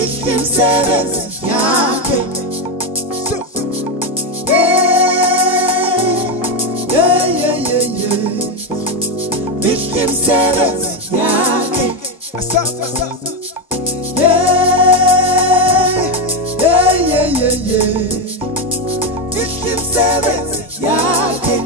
Imisibenzi yakhe Imisibenzi yakhe Imisibenzi yakhe Imisibenzi yakhe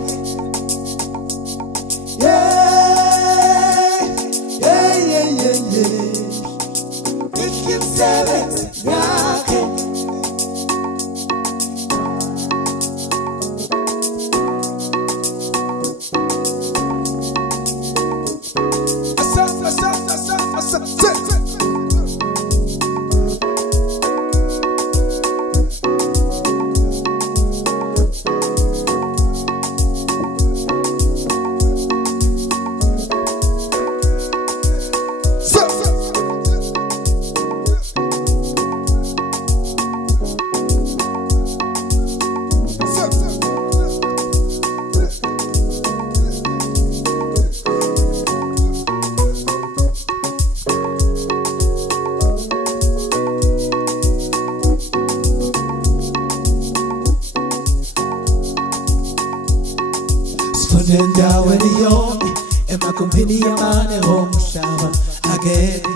Endaweni yonke emagumbini yamane omhlaba akekho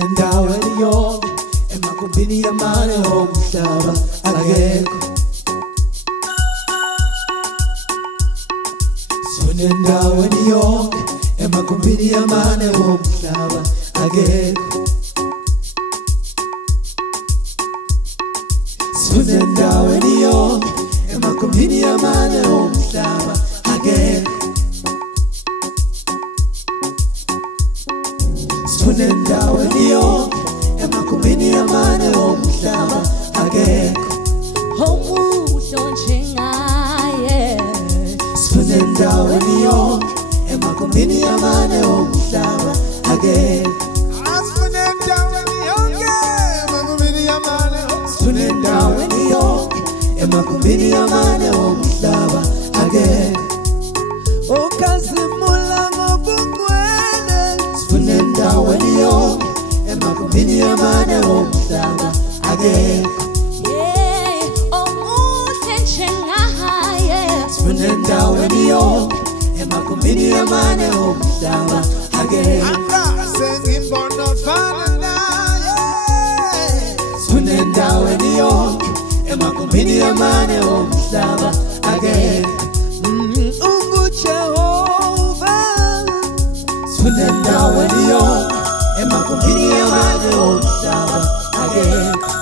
endaweni yonke emagumbini yamane omhlaba akekho endaweni yonke emagumbini yamane omhlaba akekho endaweni yonke emagumbini yamane omhlaba akekho endaweni yonke emagumbini yamane omhlaba akekho omuhle njengaye endaweni yonke emagumbini yamane omhlaba akekho endaweni yonke emagumbini yamane omhlaba akekho Okazimula ngobungwele endaweni yonke emagumbini yamane omhlaba akekho omuhle njengaye endaweni yonke emagumbini yamane omhlaba akekho sengimbona fana naye endaweni yonke emagumbini yamane omhlaba akekho unguJehova endaweni yonke emagumbini yamane omhlaba akekho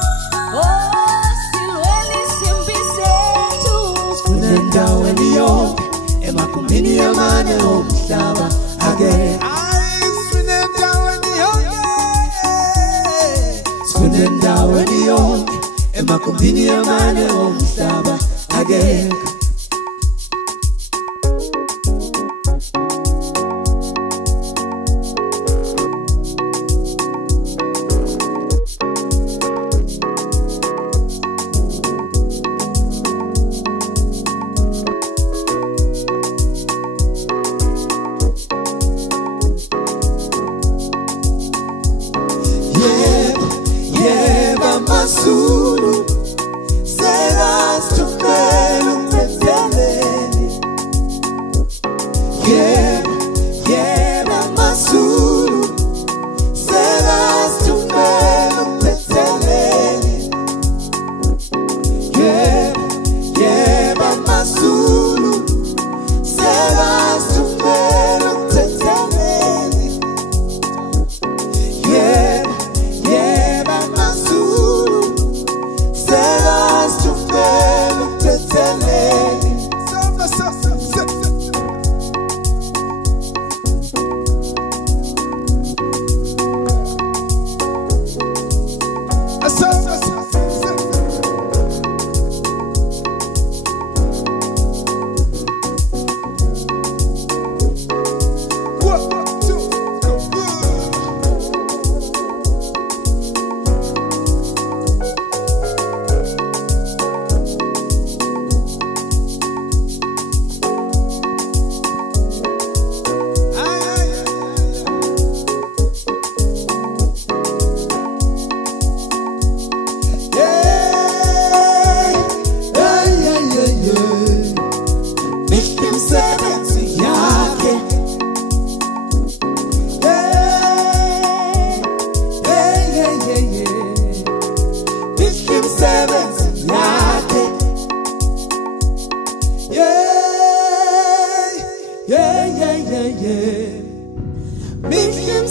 silweni simbisethu endaweni yonke emagumbini yamane omhlaba akekho endaweni yonke emagumbini yamane omhlaba akekho Masulu selas tu pelo preteleni Masulu selas tu pelo preteleni Masulu selas tu pelo preteleni Masulu Mihle